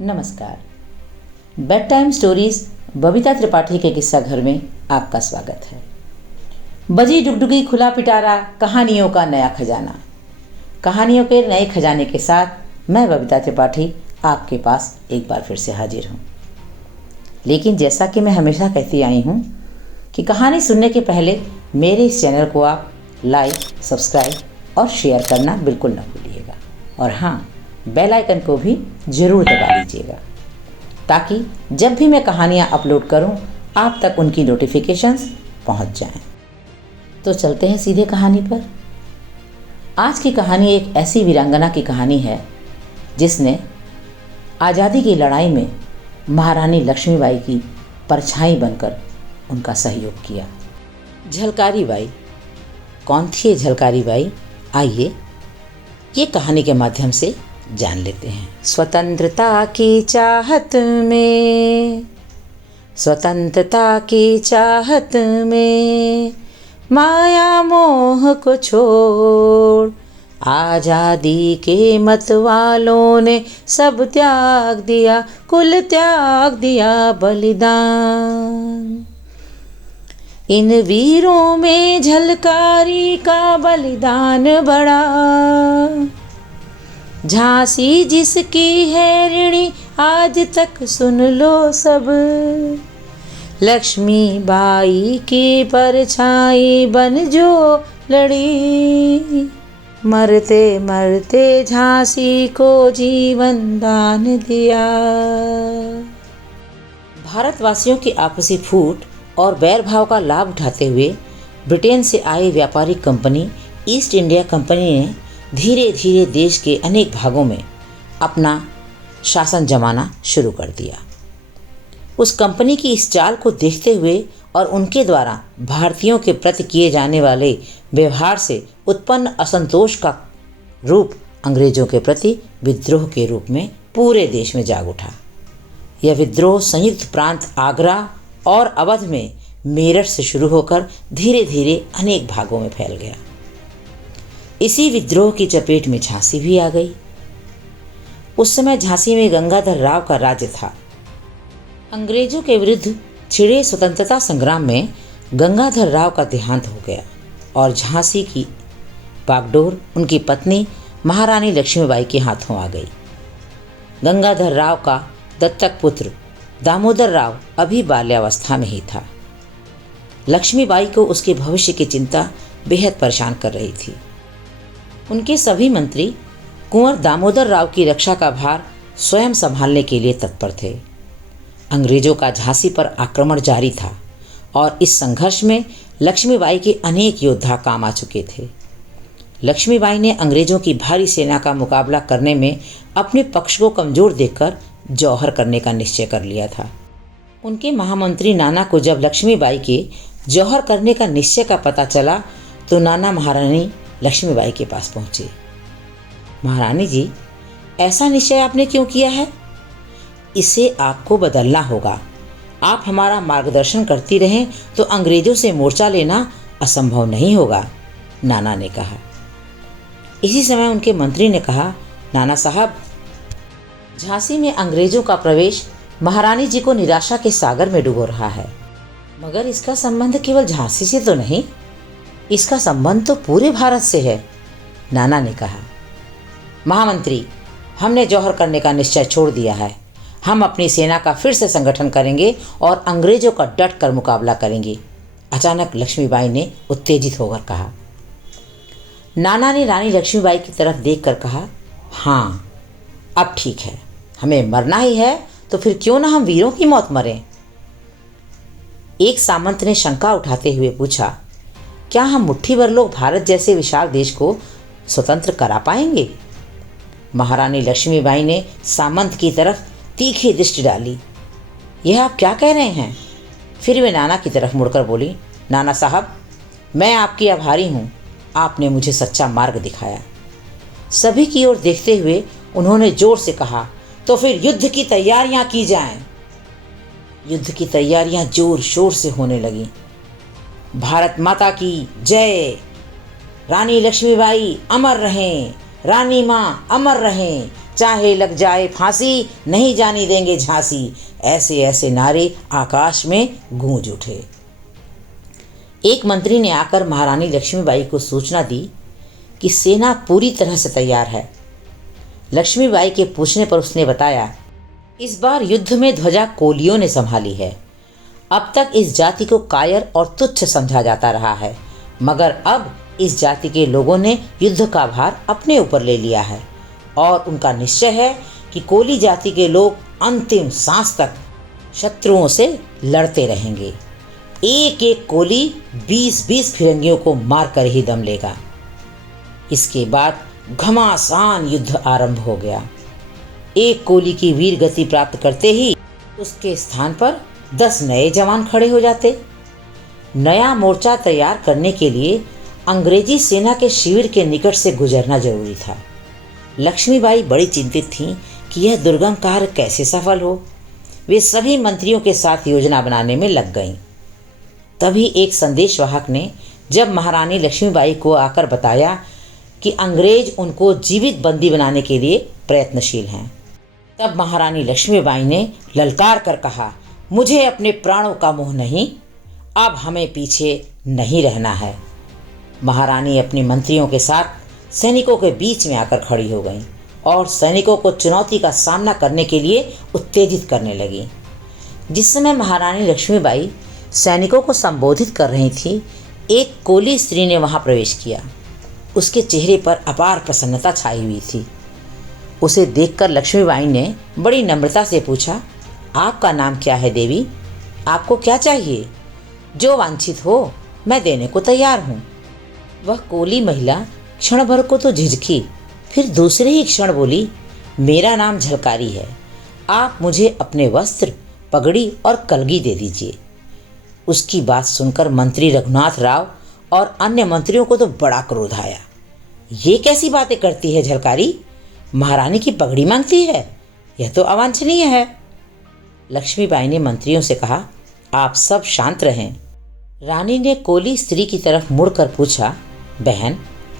नमस्कार। Bed time stories Babita Tripathi के किस्सा घर में आपका स्वागत है। बजी डुगडुगी खुला पिटारा, कहानियों का नया खजाना। कहानियों के नए खजाने के साथ मैं बबीता त्रिपाठी आपके पास एक बार फिर से हाजिर हूँ। लेकिन जैसा कि मैं हमेशा कहती आई हूँ कि कहानी सुनने के पहले मेरे इस चैनल को आप लाइक, सब्सक्राइब और शेयर करना बिल्कुल न भूलिएगा। और हाँ, बेल आइकन को भी ज़रूर दबा लीजिएगा ताकि जब भी मैं कहानियाँ अपलोड करूँ आप तक उनकी नोटिफिकेशंस पहुँच जाएं। तो चलते हैं सीधे कहानी पर। आज की कहानी एक ऐसी वीरांगना की कहानी है जिसने आज़ादी की लड़ाई में महारानी लक्ष्मीबाई की परछाई बनकर उनका सहयोग किया। झलकारी बाई। कौन थी ये झलकारी बाई? आइए ये कहानी के माध्यम से जान लेते हैं। स्वतंत्रता की चाहत में, स्वतंत्रता की चाहत में माया मोह को छोड़, आज़ादी के मत वालों ने सब त्याग दिया, कुल त्याग दिया बलिदान। इन वीरों में झलकारी का बलिदान बड़ा, झांसी जिसकी है ऋणी आज तक सुन लो सब, लक्ष्मीबाई की परछाई बन जो लड़ी, मरते मरते झांसी को जीवन दान दिया। भारतवासियों की आपसी फूट और बैर भाव का लाभ उठाते हुए ब्रिटेन से आई व्यापारिक कंपनी ईस्ट इंडिया कंपनी ने धीरे धीरे देश के अनेक भागों में अपना शासन जमाना शुरू कर दिया। उस कंपनी की इस चाल को देखते हुए और उनके द्वारा भारतीयों के प्रति किए जाने वाले व्यवहार से उत्पन्न असंतोष का रूप अंग्रेजों के प्रति विद्रोह के रूप में पूरे देश में जाग उठा। यह विद्रोह संयुक्त प्रांत आगरा और अवध में मेरठ से शुरू होकर धीरे धीरे अनेक भागों में फैल गया। इसी विद्रोह की चपेट में झांसी भी आ गई। उस समय झांसी में गंगाधर राव का राज्य था। अंग्रेजों के विरुद्ध छिड़े स्वतंत्रता संग्राम में गंगाधर राव का देहांत हो गया और झांसी की बागडोर उनकी पत्नी महारानी लक्ष्मीबाई के हाथों आ गई। गंगाधर राव का दत्तक पुत्र दामोदर राव अभी बाल्यावस्था में ही था। लक्ष्मीबाई को उसके भविष्य की चिंता बेहद परेशान कर रही थी। उनके सभी मंत्री कुंवर दामोदर राव की रक्षा का भार स्वयं संभालने के लिए तत्पर थे। अंग्रेजों का झांसी पर आक्रमण जारी था और इस संघर्ष में लक्ष्मीबाई के अनेक योद्धा काम आ चुके थे। लक्ष्मीबाई ने अंग्रेजों की भारी सेना का मुकाबला करने में अपने पक्ष को कमज़ोर देखकर जौहर करने का निश्चय कर लिया था। उनके महामंत्री नाना को जब लक्ष्मीबाई के जौहर करने का निश्चय का पता चला तो नाना महारानी लक्ष्मीबाई के पास पहुँचे। महारानी जी, ऐसा निश्चय आपने क्यों किया है? इसे आपको बदलना होगा। आप हमारा मार्गदर्शन करती रहें तो अंग्रेजों से मोर्चा लेना असंभव नहीं होगा, नाना ने कहा। इसी समय उनके मंत्री ने कहा, नाना साहब, झांसी में अंग्रेजों का प्रवेश महारानी जी को निराशा के सागर में डुबो रहा है। मगर इसका संबंध केवल झांसी से तो नहीं, इसका संबंध तो पूरे भारत से है, नाना ने कहा। महामंत्री, हमने जौहर करने का निश्चय छोड़ दिया है। हम अपनी सेना का फिर से संगठन करेंगे और अंग्रेजों का डट कर मुकाबला करेंगे, अचानक लक्ष्मीबाई ने उत्तेजित होकर कहा। नाना ने रानी लक्ष्मीबाई की तरफ देखकर कहा, हाँ, अब ठीक है, हमें मरना ही है तो फिर क्यों ना हम वीरों की मौत मरें। एक सामंत ने शंका उठाते हुए पूछा, क्या हम मुट्ठी भर लोग भारत जैसे विशाल देश को स्वतंत्र करा पाएंगे? महारानी लक्ष्मीबाई ने सामंत की तरफ तीखी दृष्टि डाली। यह आप क्या कह रहे हैं? फिर वे नाना की तरफ मुड़कर बोली, नाना साहब, मैं आपकी आभारी हूँ, आपने मुझे सच्चा मार्ग दिखाया। सभी की ओर देखते हुए उन्होंने जोर से कहा, तो फिर युद्ध की तैयारियां की जाएं। युद्ध की तैयारियां जोर शोर से होने लगीं। भारत माता की जय, रानी लक्ष्मीबाई अमर रहें, रानी माँ अमर रहें, चाहे लग जाए फांसी, नहीं जाने देंगे झांसी। ऐसे ऐसे नारे आकाश में गूंज उठे। एक मंत्री ने आकर महारानी लक्ष्मीबाई को सूचना दी कि सेना पूरी तरह से तैयार है। लक्ष्मीबाई के पूछने पर उसने बताया, इस बार युद्ध में ध्वजा कोलियों ने संभाली है। अब तक इस जाति को कायर और तुच्छ समझा जाता रहा है, मगर अब इस जाति के लोगों ने युद्ध का भार अपने ऊपर ले लिया है और उनका निश्चय है कि कोली जाति के लोग अंतिम सांस तक शत्रुओं से लड़ते रहेंगे। एक एक कोली 20-20 फिरंगियों को मारकर ही दम लेगा। इसके बाद घमासान युद्ध आरंभ हो गया। एक कोली की वीर गति प्राप्त करते ही उसके स्थान पर 10 नए जवान खड़े हो जाते। नया मोर्चा तैयार करने के लिए अंग्रेजी सेना के शिविर के निकट से गुजरना जरूरी था। लक्ष्मीबाई बड़ी चिंतित थीं कि यह दुर्गम कार्य कैसे सफल हो। वे सभी मंत्रियों के साथ योजना बनाने में लग गईं। तभी एक संदेशवाहक ने जब महारानी लक्ष्मीबाई को आकर बताया कि अंग्रेज उनको जीवित बंदी बनाने के लिए प्रयत्नशील हैं, तब महारानी लक्ष्मीबाई ने ललकार कर कहा, मुझे अपने प्राणों का मोह नहीं, अब हमें पीछे नहीं रहना है। महारानी अपने मंत्रियों के साथ सैनिकों के बीच में आकर खड़ी हो गईं और सैनिकों को चुनौती का सामना करने के लिए उत्तेजित करने लगी। जिस समय महारानी लक्ष्मीबाई सैनिकों को संबोधित कर रही थी, एक कोली स्त्री ने वहां प्रवेश किया। उसके चेहरे पर अपार प्रसन्नता छाई हुई थी। उसे देखकर लक्ष्मीबाई ने बड़ी नम्रता से पूछा, आपका नाम क्या है देवी? आपको क्या चाहिए? जो वांछित हो मैं देने को तैयार हूँ। वह कोली महिला क्षण भर को तो झिझकी, फिर दूसरे ही क्षण बोली, मेरा नाम झलकारी है। आप मुझे अपने वस्त्र, पगड़ी और कलगी दे दीजिए। उसकी बात सुनकर मंत्री रघुनाथ राव और अन्य मंत्रियों को तो बड़ा क्रोध आया। ये कैसी बातें करती है झलकारी? महारानी की पगड़ी मांगती है? यह तो अवांछनीय है। लक्ष्मीबाई ने मंत्रियों से कहा, आप सब शांत रहें। रानी ने कोली स्त्री की तरफ मुड़कर पूछा, बहन,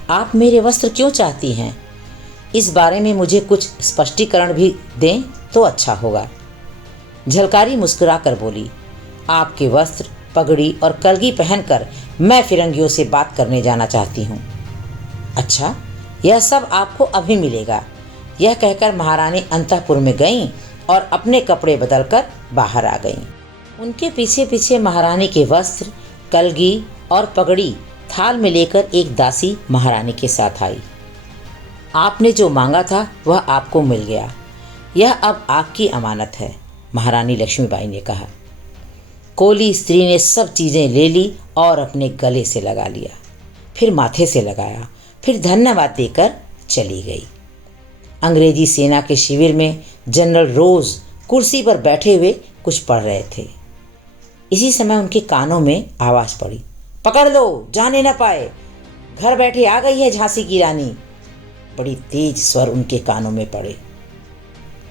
आप मेरे वस्त्र क्यों चाहती हैं? इस बारे में मुझे कुछ स्पष्टीकरण भी दें तो अच्छा होगा। झलकारी मुस्कुराकर बोली, आपके वस्त्र, पगड़ी और कलगी पहनकर मैं फिरंगियों से बात करने जाना चाहती हूँ। अच्छा, यह सब आपको अभी मिलेगा। यह कहकर महारानी अंतःपुर में गईं और अपने कपड़े बदलकर बाहर आ गईं। उनके पीछे पीछे महारानी के वस्त्र, कलगी और पगड़ी थाल में लेकर एक दासी महारानी के साथ आई। आपने जो मांगा था वह आपको मिल गया। यह अब आपकी अमानत है, महारानी लक्ष्मीबाई ने कहा। कोली स्त्री ने सब चीज़ें ले ली और अपने गले से लगा लिया, फिर माथे से लगाया, फिर धन्यवाद देकर चली गई। अंग्रेजी सेना के शिविर में जनरल रोज कुर्सी पर बैठे हुए कुछ पढ़ रहे थे। इसी समय उनके कानों में आवाज़ पड़ी, पकड़ लो, जाने न पाए, घर बैठे आ गई है झांसी की रानी। बड़ी तेज स्वर उनके कानों में पड़े।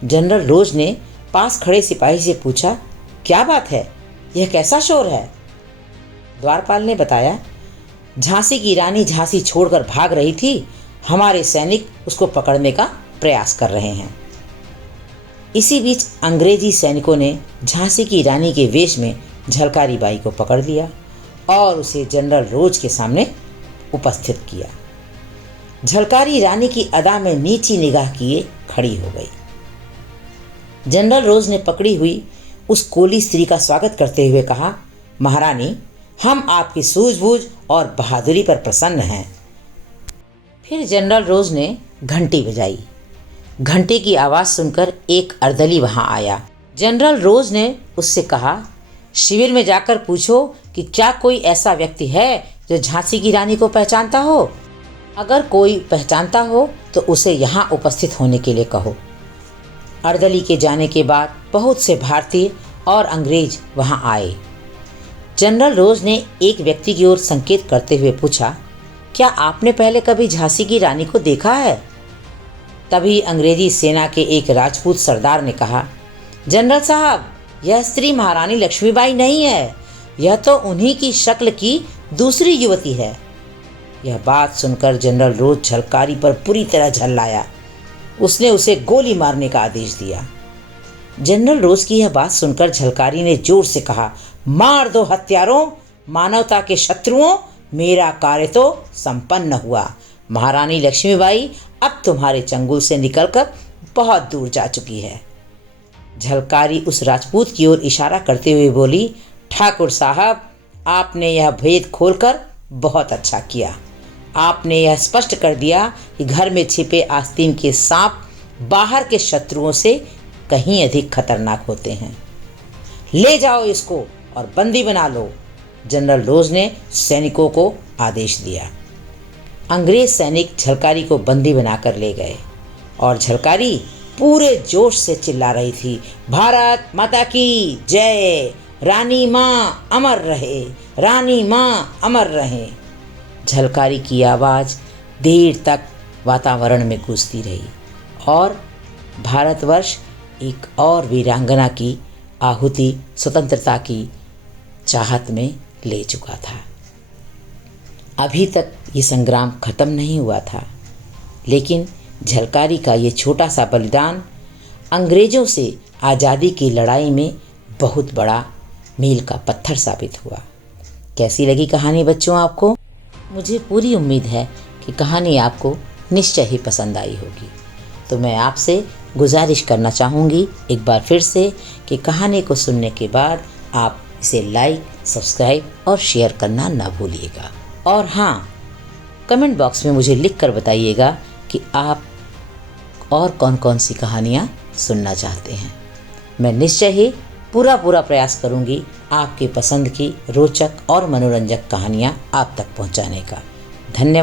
जनरल रोज ने पास खड़े सिपाही से पूछा, क्या बात है, यह कैसा शोर है? द्वारपाल ने बताया, झांसी की रानी झांसी छोड़कर भाग रही थी, हमारे सैनिक उसको पकड़ने का प्रयास कर रहे हैं। इसी बीच अंग्रेजी सैनिकों ने झांसी की रानी के वेश में झलकारी बाई को पकड़ लिया और उसे जनरल रोज के सामने उपस्थित किया। झलकारी रानी की अदा में नीची निगाह किए खड़ी हो गई। जनरल रोज ने पकड़ी हुई उस कोली स्त्री का स्वागत करते हुए कहा, महारानी, हम आपकी सूझबूझ और बहादुरी पर प्रसन्न हैं। फिर जनरल रोज ने घंटी बजाई। घंटे की आवाज़ सुनकर एक अर्दली वहां आया। जनरल रोज ने उससे कहा, शिविर में जाकर पूछो कि क्या कोई ऐसा व्यक्ति है जो झांसी की रानी को पहचानता हो। अगर कोई पहचानता हो तो उसे यहाँ उपस्थित होने के लिए कहो। अर्दली के जाने के बाद बहुत से भारतीय और अंग्रेज वहां आए। जनरल रोज ने एक व्यक्ति की ओर संकेत करते हुए पूछा, क्या आपने पहले कभी झांसी की रानी को देखा है? तभी अंग्रेजी सेना के एक राजपूत सरदार ने कहा, जनरल साहब, यह स्त्री महारानी लक्ष्मीबाई नहीं है, यह तो उन्हीं की शक्ल की दूसरी युवती है। यह बात सुनकर जनरल रोज झलकारी पर पूरी तरह झल्लाया। उसने उसे गोली मारने का आदेश दिया। जनरल रोज की यह बात सुनकर झलकारी ने जोर से कहा, मार दो हत्यारों, मानवता के शत्रुओं, मेरा कार्य तो संपन्न हुआ। महारानी लक्ष्मीबाई अब तुम्हारे चंगुल से निकलकर बहुत दूर जा चुकी है। झलकारी उस राजपूत की ओर इशारा करते हुए बोली, ठाकुर साहब, आपने यह भेद खोलकर बहुत अच्छा किया। आपने यह स्पष्ट कर दिया कि घर में छिपे आस्तीन के सांप बाहर के शत्रुओं से कहीं अधिक खतरनाक होते हैं। ले जाओ इसको और बंदी बना लो, जनरल रोज ने सैनिकों को आदेश दिया। अंग्रेज सैनिक झलकारी को बंदी बनाकर ले गए और झलकारी पूरे जोश से चिल्ला रही थी, भारत माता की जय, रानी माँ अमर रहे, रानी माँ अमर रहे। झलकारी की आवाज़ देर तक वातावरण में गूंजती रही और भारतवर्ष एक और वीरांगना की आहुति स्वतंत्रता की चाहत में ले चुका था। अभी तक ये संग्राम खत्म नहीं हुआ था, लेकिन झलकारी का ये छोटा सा बलिदान अंग्रेज़ों से आज़ादी की लड़ाई में बहुत बड़ा मील का पत्थर साबित हुआ। कैसी लगी कहानी बच्चों आपको? मुझे पूरी उम्मीद है कि कहानी आपको निश्चय ही पसंद आई होगी। तो मैं आपसे गुजारिश करना चाहूँगी एक बार फिर से कि कहानी को सुनने के बाद आप इसे लाइक, सब्सक्राइब और शेयर करना ना भूलिएगा। और हाँ, कमेंट बॉक्स में मुझे लिख कर बताइएगा कि आप और कौन कौन सी कहानियाँ सुनना चाहते हैं। मैं निश्चय ही पूरा प्रयास करूँगी आपकी पसंद की रोचक और मनोरंजक कहानियाँ आप तक पहुँचाने का। धन्यवाद।